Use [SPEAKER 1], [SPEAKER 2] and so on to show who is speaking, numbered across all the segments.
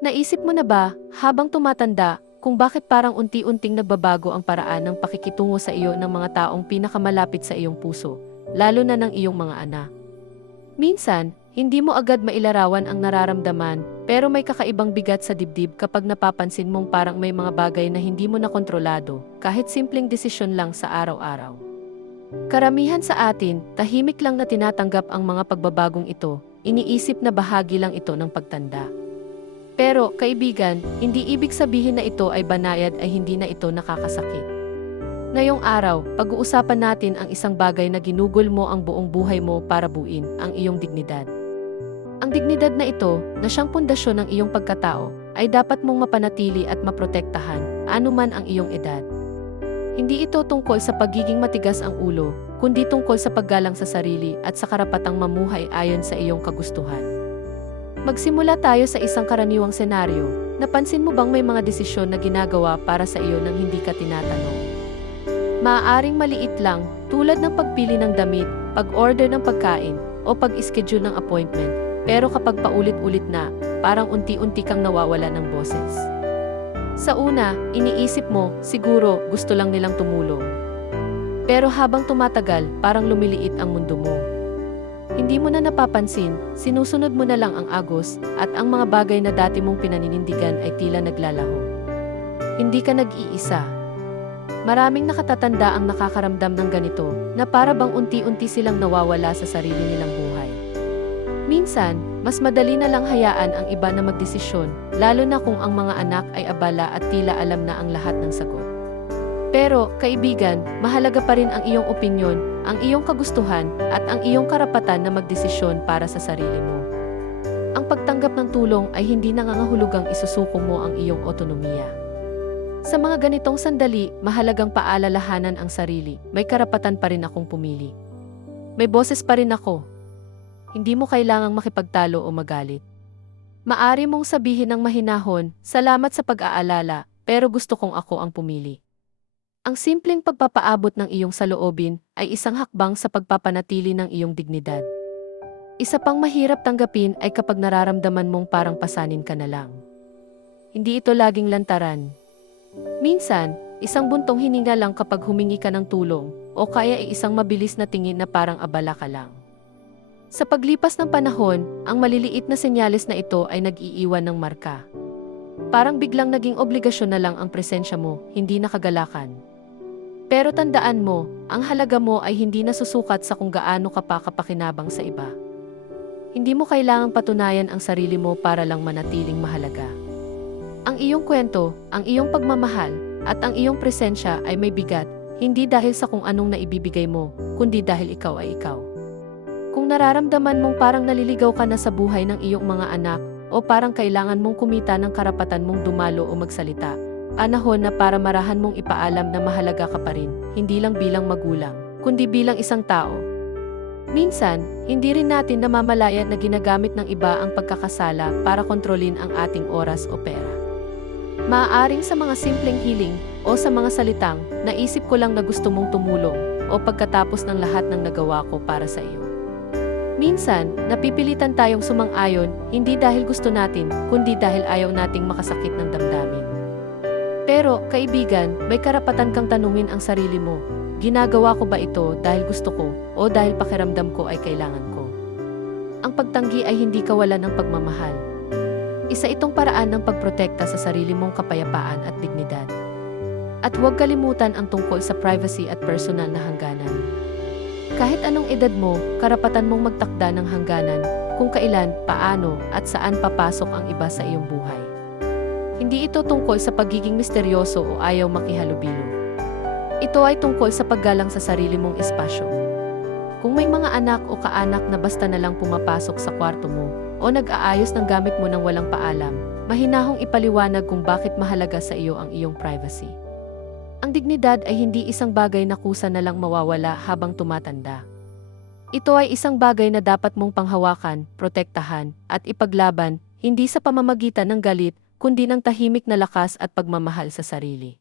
[SPEAKER 1] Naisip mo na ba, habang tumatanda, kung bakit parang unti-unting nagbabago ang paraan ng pakikitungo sa iyo ng mga taong pinakamalapit sa iyong puso, lalo na ng iyong mga anak? Minsan, hindi mo agad mailarawan ang nararamdaman, pero may kakaibang bigat sa dibdib kapag napapansin mong parang may mga bagay na hindi mo na kontrolado, kahit simpleng desisyon lang sa araw-araw. Karamihan sa atin, tahimik lang na tinatanggap ang mga pagbabagong ito, iniisip na bahagi lang ito ng pagtanda. Pero, kaibigan, hindi ibig sabihin na ito ay banayad ay hindi na ito nakakasakit. Ngayong araw, pag-uusapan natin ang isang bagay na ginugol mo ang buong buhay mo para buuin ang iyong dignidad. Ang dignidad na ito, na siyang pundasyon ng iyong pagkatao, ay dapat mong mapanatili at maprotektahan, anuman ang iyong edad. Hindi ito tungkol sa pagiging matigas ang ulo, kundi tungkol sa paggalang sa sarili at sa karapatang mamuhay ayon sa iyong kagustuhan. Magsimula tayo sa isang karaniwang senaryo. Napansin mo bang may mga desisyon na ginagawa para sa iyo nang hindi ka tinatanong? Maaaring maliit lang, tulad ng pagpili ng damit, pag-order ng pagkain, o pag-schedule ng appointment, pero kapag paulit-ulit na, parang unti-unti kang nawawala ng boses. Sa una, iniisip mo, siguro gusto lang nilang tumulong. Pero habang tumatagal, parang lumiliit ang mundo mo. Hindi mo na napapansin, sinusunod mo na lang ang agos, at ang mga bagay na dati mong pinaninindigan ay tila naglalaho. Hindi ka nag-iisa. Maraming nakatatanda ang nakakaramdam ng ganito, na para bang unti-unti silang nawawala sa sarili nilang buhay. Minsan, mas madali na lang hayaan ang iba na magdesisyon, lalo na kung ang mga anak ay abala at tila alam na ang lahat ng sagot. Pero, kaibigan, mahalaga pa rin ang iyong opinyon, ang iyong kagustuhan, at ang iyong karapatan na magdesisyon para sa sarili mo. Ang pagtanggap ng tulong ay hindi nangangahulugang isusuko mo ang iyong otonomiya. Sa mga ganitong sandali, mahalagang paalalahanan ang sarili, may karapatan pa rin akong pumili. May boses pa rin ako. Hindi mo kailangang makipagtalo o magalit. Maari mong sabihin ng mahinahon, salamat sa pag-aalala, pero gusto kong ako ang pumili. Ang simpleng pagpapaabot ng iyong saloobin ay isang hakbang sa pagpapanatili ng iyong dignidad. Isa pang mahirap tanggapin ay kapag nararamdaman mong parang pasanin ka na lang. Hindi ito laging lantaran. Minsan, isang buntong hininga lang kapag humingi ka ng tulong, o kaya ay isang mabilis na tingin na parang abala ka lang. Sa paglipas ng panahon, ang maliliit na senyales na ito ay nag-iiwan ng marka. Parang biglang naging obligasyon na lang ang presensya mo, hindi nakagalakan. Pero tandaan mo, ang halaga mo ay hindi nasusukat sa kung gaano ka pa kapakinabang sa iba. Hindi mo kailangang patunayan ang sarili mo para lang manatiling mahalaga. Ang iyong kwento, ang iyong pagmamahal, at ang iyong presensya ay may bigat, hindi dahil sa kung anong naibibigay mo, kundi dahil ikaw ay ikaw. Kung nararamdaman mong parang naliligaw ka na sa buhay ng iyong mga anak, o parang kailangan mong kumita ng karapatan mong dumalo o magsalita, anahon na para marahan mong ipaalam na mahalaga ka pa rin, hindi lang bilang magulang, kundi bilang isang tao. Minsan, hindi rin natin namamalaya na ginagamit ng iba ang pagkakasala para kontrolin ang ating oras o pera. Maaaring sa mga simpleng hiling o sa mga salitang, naisip ko lang na gusto mong tumulong o pagkatapos ng lahat ng nagawa ko para sa iyo. Minsan, napipilitan tayong sumang-ayon, hindi dahil gusto natin, kundi dahil ayaw nating makasakit ng damdamin. Pero, kaibigan, may karapatan kang tanungin ang sarili mo, ginagawa ko ba ito dahil gusto ko, o dahil pakiramdam ko ay kailangan ko? Ang pagtanggi ay hindi kawalan ng pagmamahal. Isa itong paraan ng pagprotekta sa sarili mong kapayapaan at dignidad. At huwag kalimutan ang tungkol sa privacy at personal na hangganan. Kahit anong edad mo, karapatan mong magtakda ng hangganan kung kailan, paano, at saan papasok ang iba sa iyong buhay. Hindi ito tungkol sa pagiging misteryoso o ayaw makihalubilo. Ito ay tungkol sa paggalang sa sarili mong espasyo. Kung may mga anak o kaanak na basta na lang pumapasok sa kwarto mo o nag-aayos ng gamit mo nang walang paalam, mahinahong ipaliwanag kung bakit mahalaga sa iyo ang iyong privacy. Ang dignidad ay hindi isang bagay na kusa na lang mawawala habang tumatanda. Ito ay isang bagay na dapat mong panghawakan, protektahan, at ipaglaban, hindi sa pamamagitan ng galit, kundi ng tahimik na lakas at pagmamahal sa sarili.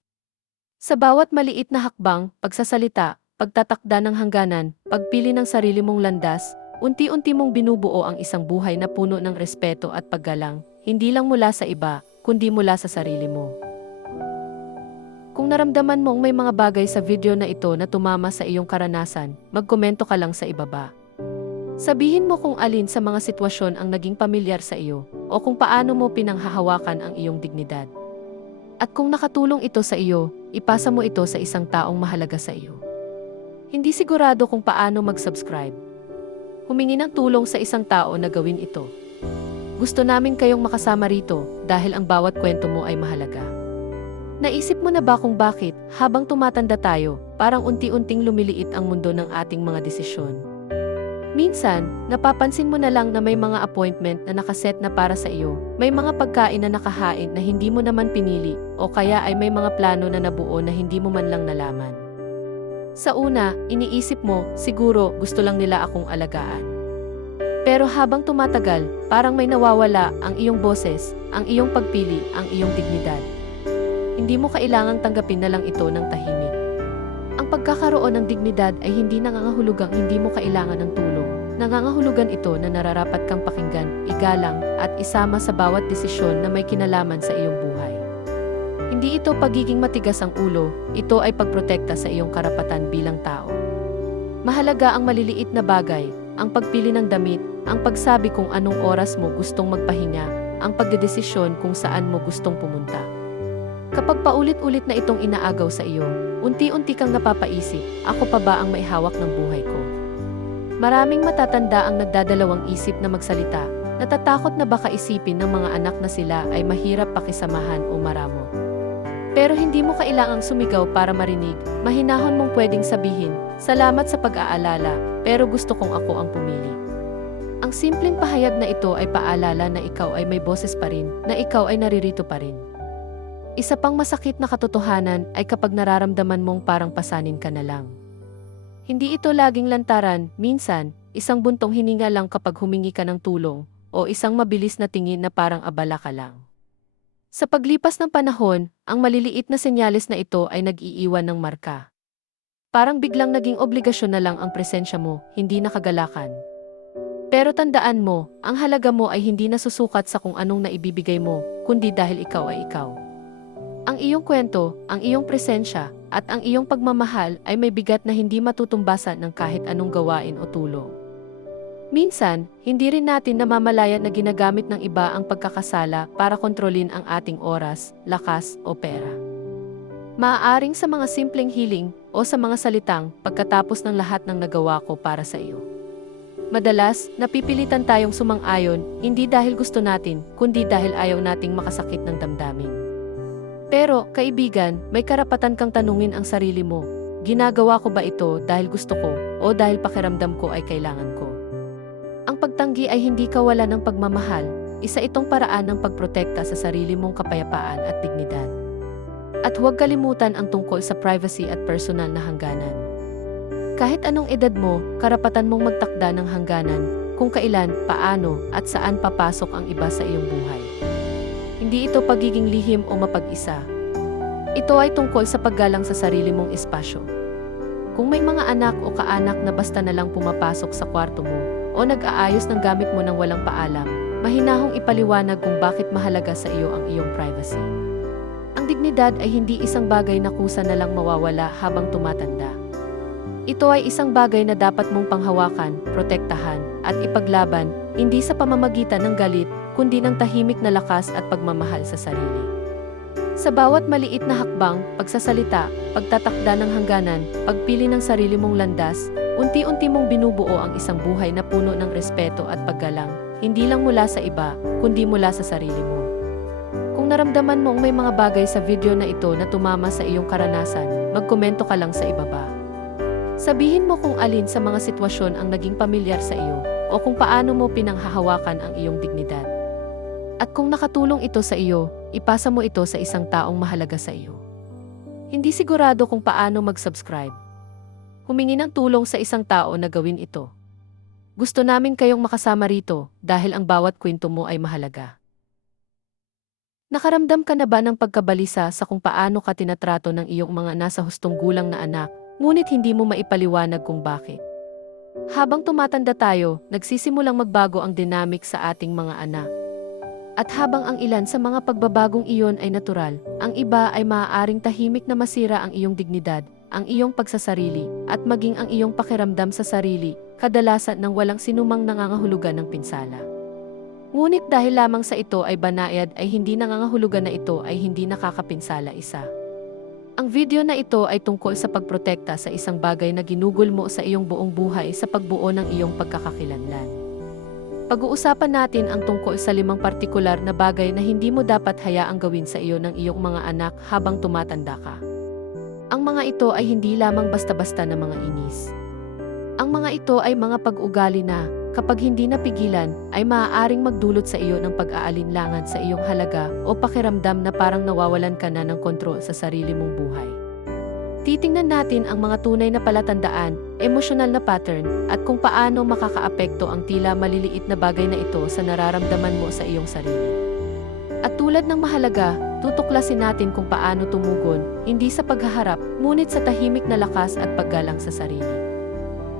[SPEAKER 1] Sa bawat maliit na hakbang, pagsasalita, pagtatakda ng hangganan, pagpili ng sarili mong landas, unti-unti mong binubuo ang isang buhay na puno ng respeto at paggalang, hindi lang mula sa iba, kundi mula sa sarili mo. Kung naramdaman mong may mga bagay sa video na ito na tumama sa iyong karanasan, magkomento ka lang sa ibaba. Sabihin mo kung alin sa mga sitwasyon ang naging pamilyar sa iyo o kung paano mo pinanghahawakan ang iyong dignidad. At kung nakatulong ito sa iyo, ipasa mo ito sa isang taong mahalaga sa iyo. Hindi sigurado kung paano mag-subscribe. Humingi ng tulong sa isang tao na gawin ito. Gusto namin kayong makasama rito dahil ang bawat kwento mo ay mahalaga. Naisip mo na ba kung bakit, habang tumatanda tayo, parang unti-unting lumiliit ang mundo ng ating mga desisyon? Minsan, napapansin mo na lang na may mga appointment na nakaset na para sa iyo, may mga pagkain na nakahain na hindi mo naman pinili, o kaya ay may mga plano na nabuo na hindi mo man lang nalaman. Sa una, iniisip mo, siguro gusto lang nila akong alagaan. Pero habang tumatagal, parang may nawawala ang iyong boses, ang iyong pagpili, ang iyong dignidad. Hindi mo kailangang tanggapin na lang ito ng tahimik. Ang pagkakaroon ng dignidad ay hindi nangangahulugang hindi mo kailangan ng tulong. Nangangahulugan ito na nararapat kang pakinggan, igalang, at isama sa bawat desisyon na may kinalaman sa iyong buhay. Hindi ito pagiging matigas ang ulo, ito ay pagprotekta sa iyong karapatan bilang tao. Mahalaga ang maliliit na bagay, ang pagpili ng damit, ang pagsabi kung anong oras mo gustong magpahinga, ang pagdedesisyon kung saan mo gustong pumunta. Kapag paulit-ulit na itong inaagaw sa iyo, unti-unti kang napapaisip, ako pa ba ang may hawak ng buhay ko? Maraming matatanda ang nagdadalawang isip na magsalita, natatakot na baka isipin ng mga anak na sila ay mahirap pakisamahan o maramo. Pero hindi mo kailangang sumigaw para marinig, mahinahon mong pwedeng sabihin, salamat sa pag-aalala, pero gusto kong ako ang pumili. Ang simpleng pahayag na ito ay paalala na ikaw ay may boses pa rin, na ikaw ay naririto pa rin. Isa pang masakit na katotohanan ay kapag nararamdaman mong parang pasanin ka na lang. Hindi ito laging lantaran, minsan, isang buntong hininga lang kapag humingi ka ng tulong, o isang mabilis na tingin na parang abala ka lang. Sa paglipas ng panahon, ang maliliit na senyales na ito ay nag-iiwan ng marka. Parang biglang naging obligasyon na lang ang presensya mo, hindi nakagalakan. Pero tandaan mo, ang halaga mo ay hindi nasusukat sa kung anong naibibigay mo, kundi dahil ikaw ay ikaw. Ang iyong kwento, ang iyong presensya, at ang iyong pagmamahal ay may bigat na hindi matutumbasan ng kahit anong gawain o tulong. Minsan, hindi rin natin namamalayan na ginagamit ng iba ang pagkakasala para kontrolin ang ating oras, lakas o pera. Maaaring sa mga simpleng hiling o sa mga salitang pagkatapos ng lahat ng nagawa ko para sa iyo. Madalas, napipilitan tayong sumang-ayon, hindi dahil gusto natin, kundi dahil ayaw nating makasakit ng damdamin. Pero, kaibigan, may karapatan kang tanungin ang sarili mo. Ginagawa ko ba ito dahil gusto ko o dahil pakiramdam ko ay kailangan ko? Ang pagtanggi ay hindi kawalan ng pagmamahal, isa itong paraan ng pagprotekta sa sarili mong kapayapaan at dignidad. At huwag kalimutan ang tungkol sa privacy at personal na hangganan. Kahit anong edad mo, karapatan mong magtakda ng hangganan kung kailan, paano, at saan papasok ang iba sa iyong buhay. Hindi ito pagiging lihim o mapag-isa. Ito ay tungkol sa paggalang sa sarili mong espasyo. Kung may mga anak o kaanak na basta na lang pumapasok sa kwarto mo o nag-aayos ng gamit mo ng walang paalam, mahinahong ipaliwanag kung bakit mahalaga sa iyo ang iyong privacy. Ang dignidad ay hindi isang bagay na kusa na lang mawawala habang tumatanda. Ito ay isang bagay na dapat mong panghawakan, protektahan, at ipaglaban, hindi sa pamamagitan ng galit, kundi ng tahimik na lakas at pagmamahal sa sarili. Sa bawat maliit na hakbang, pagsasalita, pagtatakda ng hangganan, pagpili ng sarili mong landas, unti-unti mong binubuo ang isang buhay na puno ng respeto at paggalang, hindi lang mula sa iba, kundi mula sa sarili mo. Kung naramdaman mong may mga bagay sa video na ito na tumama sa iyong karanasan, magkomento ka lang sa ibaba. Sabihin mo kung alin sa mga sitwasyon ang naging pamilyar sa iyo o kung paano mo pinanghahawakan ang iyong dignidad. At kung nakatulong ito sa iyo, ipasa mo ito sa isang taong mahalaga sa iyo. Hindi sigurado kung paano mag-subscribe. Humingi ng tulong sa isang tao na gawin ito. Gusto namin kayong makasama rito dahil ang bawat kwento mo ay mahalaga. Nakaramdam ka na ba ng pagkabalisa sa kung paano ka tinatrato ng iyong mga nasa hustong gulang na anak, ngunit hindi mo maipaliwanag kung bakit? Habang tumatanda tayo, nagsisimulang magbago ang dynamic sa ating mga anak. At habang ang ilan sa mga pagbabagong iyon ay natural, ang iba ay maaaring tahimik na masira ang iyong dignidad, ang iyong pagsasarili, at maging ang iyong pakiramdam sa sarili, kadalasan ng walang sinumang nangangahulugan ng pinsala. Ngunit dahil lamang sa ito ay banayad ay hindi nangangahulugan na ito ay hindi nakakapinsala isa. Ang video na ito ay tungkol sa pagprotekta sa isang bagay na ginugol mo sa iyong buong buhay sa pagbuo ng iyong pagkakakilanlan. Pag-uusapan natin ang tungkol sa limang partikular na bagay na hindi mo dapat hayaang gawin sa iyo ng iyong mga anak habang tumatanda ka. Ang mga ito ay hindi lamang basta-basta na mga inis. Ang mga ito ay mga pag-ugali na, kapag hindi napigilan, ay maaaring magdulot sa iyo ng pag-aalinlangan sa iyong halaga o pakiramdam na parang nawawalan ka na ng kontrol sa sarili mong buhay. Titingnan natin ang mga tunay na palatandaan, emosyonal na pattern, at kung paano makakaapekto ang tila maliliit na bagay na ito sa nararamdaman mo sa iyong sarili. At tulad ng mahalaga, tutuklasin natin kung paano tumugon, hindi sa paghaharap, ngunit sa tahimik na lakas at paggalang sa sarili.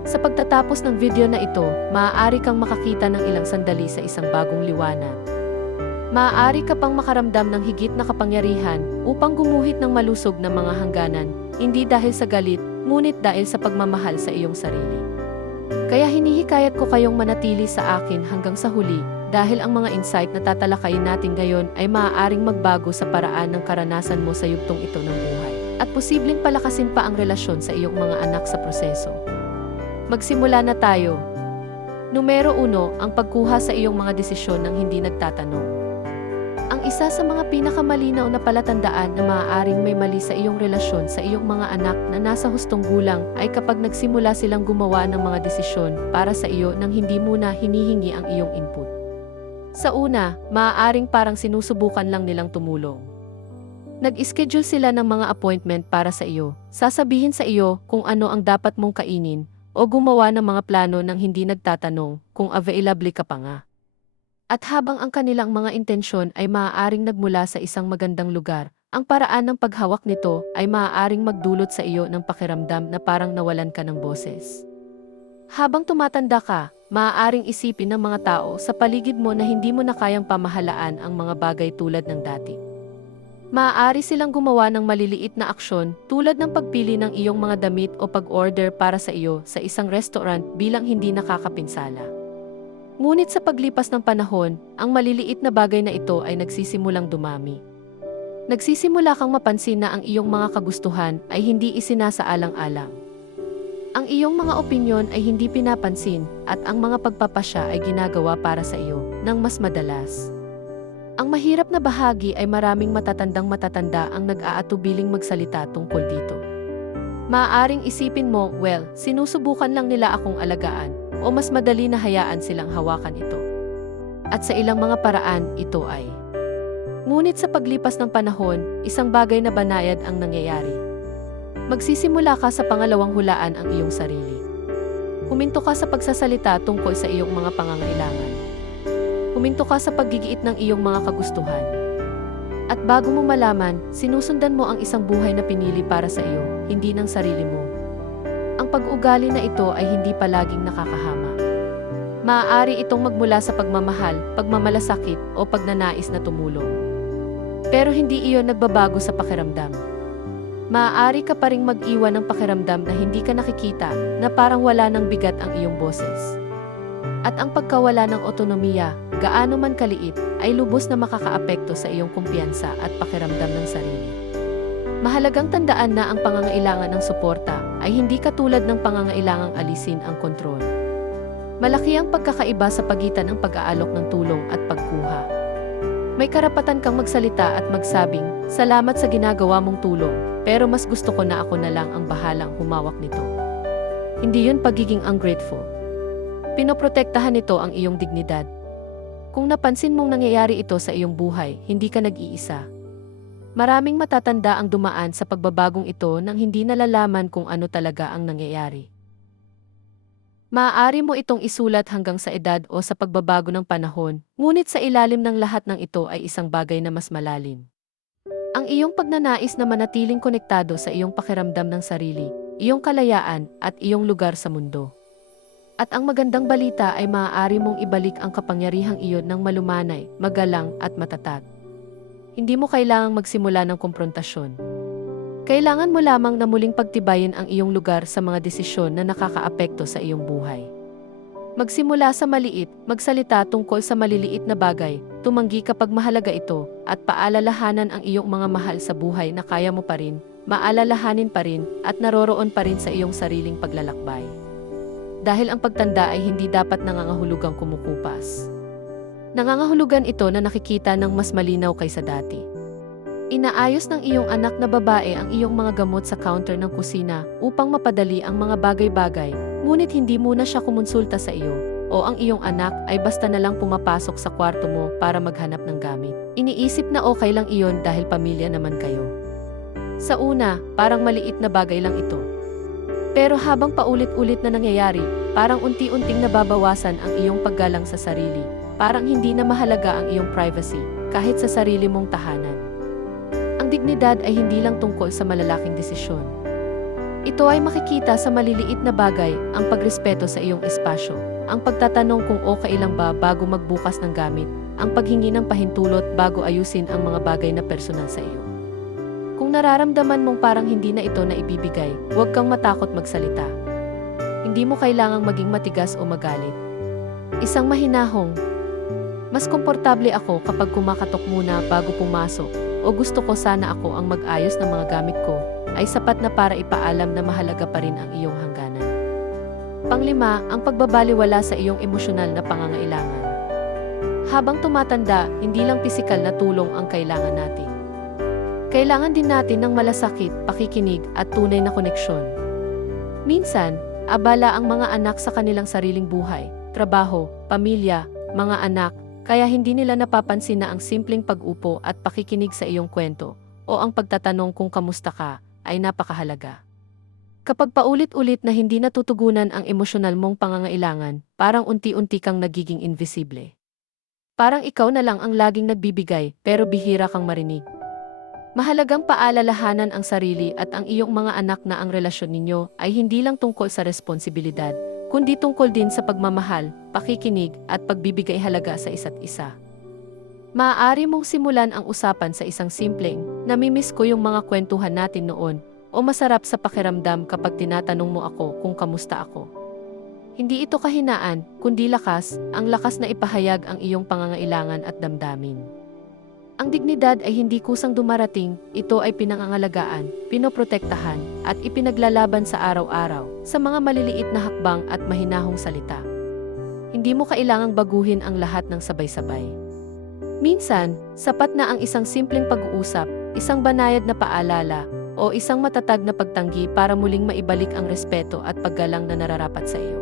[SPEAKER 1] Sa pagtatapos ng video na ito, maaari kang makakita ng ilang sandali sa isang bagong liwanag. Maaari ka pang makaramdam ng higit na kapangyarihan upang gumuhit ng malusog na mga hangganan, hindi dahil sa galit, ngunit dahil sa pagmamahal sa iyong sarili. Kaya hinihikayat ko kayong manatili sa akin hanggang sa huli, dahil ang mga insight na tatalakayin natin ngayon ay maaaring magbago sa paraan ng karanasan mo sa yugtong ito ng buhay, at posibleng palakasin pa ang relasyon sa iyong mga anak sa proseso. Magsimula na tayo. Numero uno, ang pagkuha sa iyong mga desisyon ng hindi nagtatanong. Ang isa sa mga pinakamalinaw na palatandaan na maaaring may mali sa iyong relasyon sa iyong mga anak na nasa hustong gulang ay kapag nagsimula silang gumawa ng mga desisyon para sa iyo nang hindi muna hinihingi ang iyong input. Sa una, maaaring parang sinusubukan lang nilang tumulong. Nag-schedule sila ng mga appointment para sa iyo, sasabihin sa iyo kung ano ang dapat mong kainin, o gumawa ng mga plano nang hindi nagtatanong kung available ka pa nga. At habang ang kanilang mga intensyon ay maaaring nagmula sa isang magandang lugar, ang paraan ng paghawak nito ay maaaring magdulot sa iyo ng pakiramdam na parang nawalan ka ng boses. Habang tumatanda ka, maaaring isipin ng mga tao sa paligid mo na hindi mo na kayang pamahalaan ang mga bagay tulad ng dati. Maaari silang gumawa ng maliliit na aksyon tulad ng pagpili ng iyong mga damit o pag-order para sa iyo sa isang restaurant bilang hindi nakakapinsala. Ngunit sa paglipas ng panahon, ang maliliit na bagay na ito ay nagsisimulang dumami. Nagsisimula kang mapansin na ang iyong mga kagustuhan ay hindi isinasaalang-alang. Ang iyong mga opinyon ay hindi pinapansin at ang mga pagpapasya ay ginagawa para sa iyo ng mas madalas. Ang mahirap na bahagi ay maraming matatandang matatanda ang nag-aatubiling magsalita tungkol dito. Maaaring isipin mo, well, sinusubukan lang nila akong alagaan, o mas madali na hayaan silang hawakan ito. At sa ilang mga paraan, ito ay. Ngunit sa paglipas ng panahon, isang bagay na banayad ang nangyayari. Magsisimula ka sa pangalawang hulaan ang iyong sarili. Huminto ka sa pagsasalita tungkol sa iyong mga pangangailangan. Huminto ka sa paggigiit ng iyong mga kagustuhan. At bago mo malaman, sinusundan mo ang isang buhay na pinili para sa iyo, hindi ng sarili mo. Ang pag-ugali na ito ay hindi palaging nakakahama. Maaari itong magmula sa pagmamahal, pagmamalasakit o pagnanais na tumulong. Pero hindi iyon nagbabago sa pakiramdam. Maaari ka pa ring mag-iwan ng pakiramdam na hindi ka nakikita, na parang wala ng bigat ang iyong boses. At ang pagkawala ng otonomiya, gaano man kaliit, ay lubos na makakaapekto sa iyong kumpiyansa at pakiramdam ng sarili. Mahalagang tandaan na ang pangangailangan ng suporta ay hindi katulad ng pangangailangang alisin ang kontrol. Malaki ang pagkakaiba sa pagitan ng pag-aalok ng tulong at pagkuha. May karapatan kang magsalita at magsabing, salamat sa ginagawa mong tulong, pero mas gusto ko na ako na lang ang bahalang humawak nito. Hindi yun pagiging ungrateful. Pinoprotektahan nito ang iyong dignidad. Kung napansin mong nangyayari ito sa iyong buhay, hindi ka nag-iisa. Maraming matatanda ang dumaan sa pagbabagong ito nang hindi nalalaman kung ano talaga ang nangyayari. Maaari mo itong isulat hanggang sa edad o sa pagbabago ng panahon, ngunit sa ilalim ng lahat ng ito ay isang bagay na mas malalim. Ang iyong pagnanais na manatiling konektado sa iyong pakiramdam ng sarili, iyong kalayaan, at iyong lugar sa mundo. At ang magandang balita ay maaari mong ibalik ang kapangyarihang iyon ng malumanay, magalang at matatag. Hindi mo kailangang magsimula ng komprontasyon. Kailangan mo lamang na muling pagtibayin ang iyong lugar sa mga desisyon na nakakaapekto sa iyong buhay. Magsimula sa maliit, magsalita tungkol sa maliliit na bagay, tumanggi kapag mahalaga ito, at paalalahanan ang iyong mga mahal sa buhay na kaya mo pa rin, maalalahanin pa rin, at naroroon pa rin sa iyong sariling paglalakbay. Dahil ang pagtanda ay hindi dapat nangangahulugang kumukupas. Nangangahulugan ito na nakikita ng mas malinaw kaysa dati. Inaayos ng iyong anak na babae ang iyong mga gamot sa counter ng kusina upang mapadali ang mga bagay-bagay, ngunit hindi muna siya kumonsulta sa iyo, o ang iyong anak ay basta na lang pumapasok sa kwarto mo para maghanap ng gamit. Iniisip na okay lang iyon dahil pamilya naman kayo. Sa una, parang maliit na bagay lang ito. Pero habang paulit-ulit na nangyayari, parang unti-unting nababawasan ang iyong paggalang sa sarili. Parang hindi na mahalaga ang iyong privacy, kahit sa sarili mong tahanan. Ang dignidad ay hindi lang tungkol sa malalaking desisyon. Ito ay makikita sa maliliit na bagay, ang pagrespeto sa iyong espasyo, ang pagtatanong kung okay lang ba bago magbukas ng gamit, ang paghingi ng pahintulot bago ayusin ang mga bagay na personal sa iyo. Kung nararamdaman mong parang hindi na ito na ibibigay, huwag kang matakot magsalita. Hindi mo kailangang maging matigas o magalit. Isang mahinahong, mas komportable ako kapag kumakatok muna bago pumasok o gusto ko sana ako ang mag-ayos ng mga gamit ko, ay sapat na para ipaalam na mahalaga pa rin ang iyong hangganan. Panglima, ang pagbabaliwala sa iyong emosyonal na pangangailangan. Habang tumatanda, hindi lang pisikal na tulong ang kailangan natin. Kailangan din natin ng malasakit, pakikinig at tunay na koneksyon. Minsan, abala ang mga anak sa kanilang sariling buhay, trabaho, pamilya, mga anak, kaya hindi nila napapansin na ang simpleng pag-upo at pakikinig sa iyong kwento o ang pagtatanong kung kamusta ka ay napakahalaga. Kapag paulit-ulit na hindi natutugunan ang emosyonal mong pangangailangan, parang unti-unti kang nagiging invisible. Parang ikaw na lang ang laging nagbibigay pero bihira kang marinig. Mahalagang paalalahanan ang sarili at ang iyong mga anak na ang relasyon ninyo ay hindi lang tungkol sa responsibilidad, kundi tungkol din sa pagmamahal, pakikinig at pagbibigay halaga sa isa't isa. Maaari mong simulan ang usapan sa isang simpleng, namimiss ko yung mga kwentuhan natin noon, o masarap sa pakiramdam kapag tinatanong mo ako kung kamusta ako. Hindi ito kahinaan, kundi lakas, ang lakas na ipahayag ang iyong pangangailangan at damdamin. Ang dignidad ay hindi kusang dumarating, ito ay pinangangalagaan, pinoprotektahan, at ipinaglalaban sa araw-araw, sa mga maliliit na hakbang at mahinahong salita. Hindi mo kailangang baguhin ang lahat ng sabay-sabay. Minsan, sapat na ang isang simpleng pag-uusap, isang banayad na paalala, o isang matatag na pagtanggi para muling maibalik ang respeto at paggalang na nararapat sa iyo.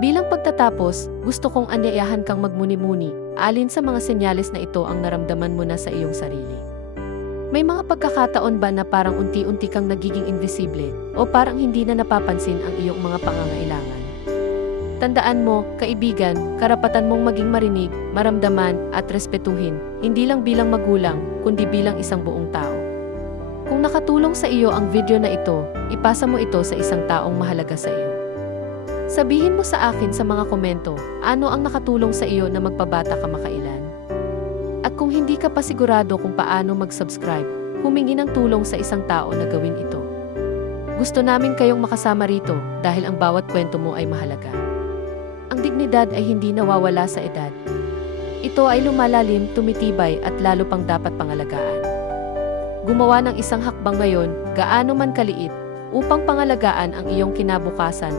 [SPEAKER 1] Bilang pagtatapos, gusto kong anyayahan kang magmuni-muni, alin sa mga senyales na ito ang naramdaman mo na sa iyong sarili. May mga pagkakataon ba na parang unti-unti kang nagiging invisible o parang hindi na napapansin ang iyong mga pangangailangan? Tandaan mo, kaibigan, karapatan mong maging marinig, maramdaman, at respetuhin, hindi lang bilang magulang, kundi bilang isang buong tao. Kung nakatulong sa iyo ang video na ito, ipasa mo ito sa isang taong mahalaga sa iyo. Sabihin mo sa akin sa mga komento, ano ang nakatulong sa iyo na magpabata ka makailan? At kung hindi ka pa sigurado kung paano mag-subscribe, humingi ng tulong sa isang tao na gawin ito. Gusto namin kayong makasama rito dahil ang bawat kwento mo ay mahalaga. Ang dignidad ay hindi nawawala sa edad. Ito ay lumalalim, tumitibay at lalo pang dapat pangalagaan. Gumawa ng isang hakbang ngayon, gaano man kaliit, upang pangalagaan ang iyong kinabukasan